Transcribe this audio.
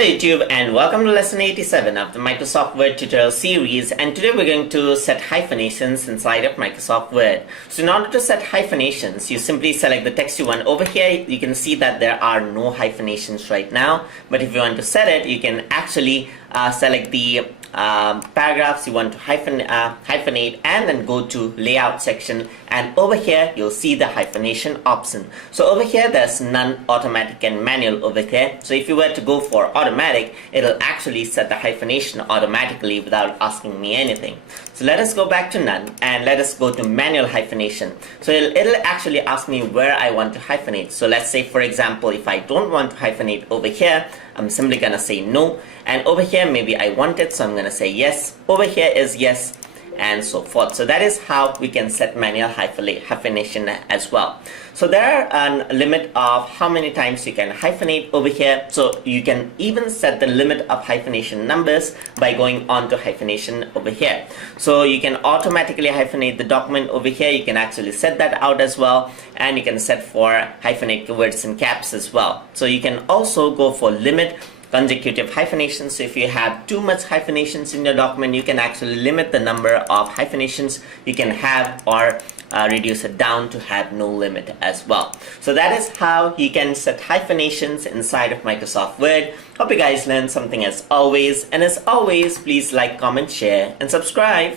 Hello YouTube and welcome to lesson 87 of the Microsoft Word tutorial series, and today we're going to set hyphenations inside of Microsoft Word. So in order to set hyphenations, you simply select the text you want. Over here you can see that there are no hyphenations right now, but if you want to set it, you can actually select the paragraphs you want to hyphenate and then go to layout section, and over here you'll see the hyphenation option. So over here there's none, automatic and manual over here. So if you were to go for automatic, it'll actually set the hyphenation automatically without asking me anything. So let us go back to none and let us go to manual hyphenation. So it'll actually ask me where I want to hyphenate. So let's say, for example, if I don't want to hyphenate over here, I'm simply gonna say no, and over here maybe I want it, so I'm gonna say yes. Over here is yes, and so forth. So that is how we can set manual hyphenation as well. So there are a limit of how many times you can hyphenate over here. So you can even set the limit of hyphenation numbers by going on to hyphenation over here. So you can automatically hyphenate the document over here. You can actually set that out as well, and you can set for hyphenate words in caps as well. So you can also go for limit consecutive hyphenations. So if you have too much hyphenations in your document, you can actually limit the number of hyphenations you can have, or reduce it down to have no limit as well. So that is how you can set hyphenations inside of Microsoft Word. Hope you guys learned something as always, and as always, please like, comment, share, and subscribe.